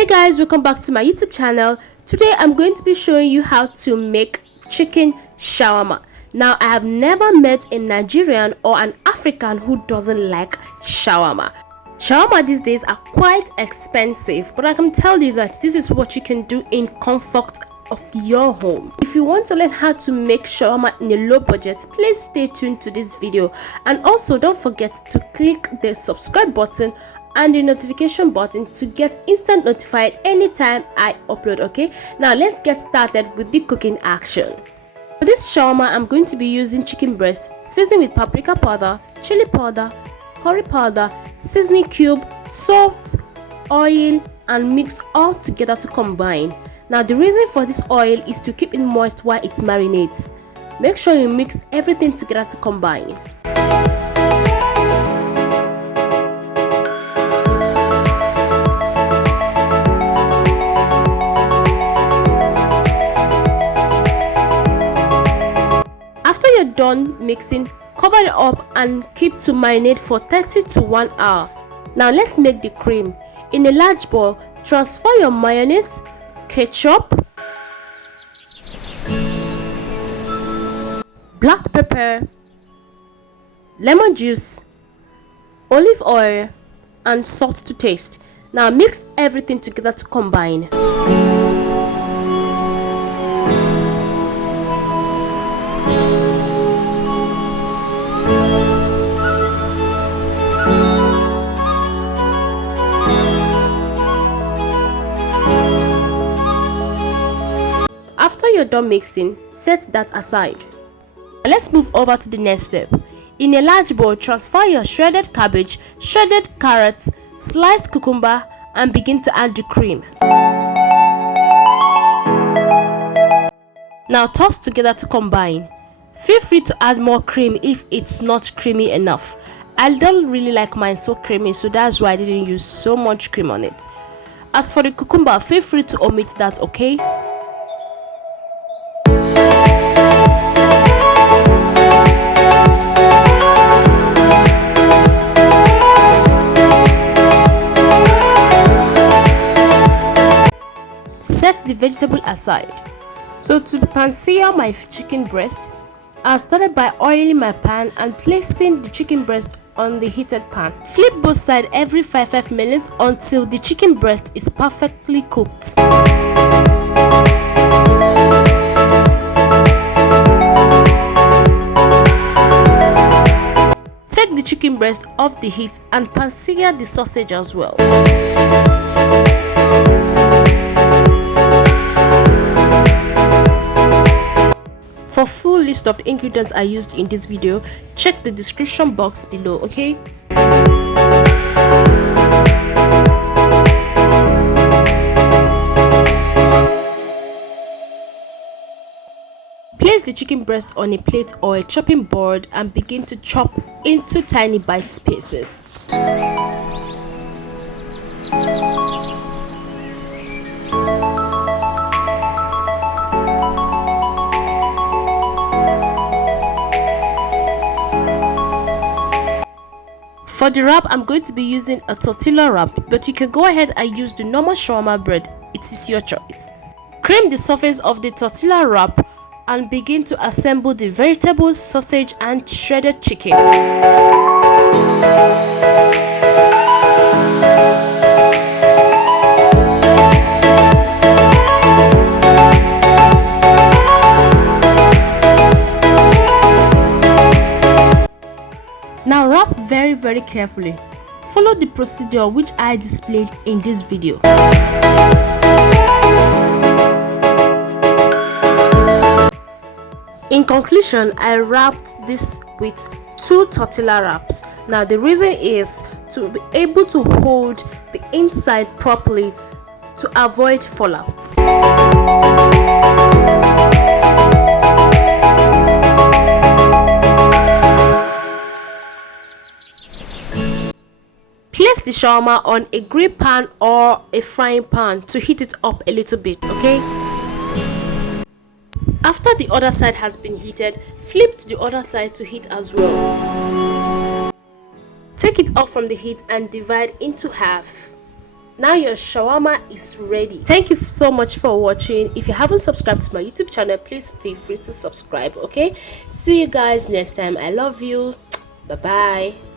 Hey guys, welcome back to my YouTube channel. Today I'm going to be showing you how to make chicken shawarma. Now, I have never met a Nigerian or an African who doesn't like shawarma. Shawarma these days are quite expensive, but I can tell you that this is what you can do in comfort of your home. If you want to learn how to make shawarma in a low budget, please stay tuned to this video, and also don't forget to click the subscribe button and the notification button to get instant notified anytime I upload. Okay, now let's get started with the cooking action. For this shawarma, I'm going to be using chicken breast seasoned with paprika powder, chili powder, curry powder, seasoning cube, salt, oil, and mix all together to combine. Now, the reason for this oil is to keep it moist while it marinates. Make sure you mix everything together to combine. After you're done mixing, cover it up and keep to marinate for 30 to 1 hour. Now let's make the cream. In a large bowl, transfer your mayonnaise, ketchup, black pepper, lemon juice, olive oil, and salt to taste. Now mix everything together to combine. After you're done mixing, set that aside. Let's move over to the next step. In a large bowl, transfer your shredded cabbage, shredded carrots, sliced cucumber, and begin to add the cream. Now toss together to combine. Feel free to add more cream if it's not creamy enough. I don't really like mine so creamy, so that's why I didn't use so much cream on it. As for the cucumber, feel free to omit that, okay? Set the vegetable aside. So to pan-sear my chicken breast, I started by oiling my pan and placing the chicken breast on the heated pan. Flip both sides every 5 minutes until the chicken breast is perfectly cooked. Take the chicken breast off the heat and pan-sear the sausage as well. For full list of the ingredients I used in this video, check the description box below, okay? Place the chicken breast on a plate or a chopping board and begin to chop into tiny bite pieces. For the wrap, I'm going to be using a tortilla wrap, but you can go ahead and use the normal shawarma bread. It is your choice. Cream the surface of the tortilla wrap and begin to assemble the vegetables, sausage, and shredded chicken. Now wrap very carefully. Follow the procedure which I displayed in this video. In conclusion, I wrapped this with 2 tortilla wraps. Now the reason is to be able to hold the inside properly to avoid fallout. Place the shawarma on a grill pan or a frying pan to heat it up a little bit, okay? After the other side has been heated, flip to the other side to heat as well. Take it off from the heat and divide into half. Now your shawarma is ready. Thank you so much for watching. If you haven't subscribed to my YouTube channel, please feel free to subscribe. Okay, see you guys next time. I love you. Bye bye.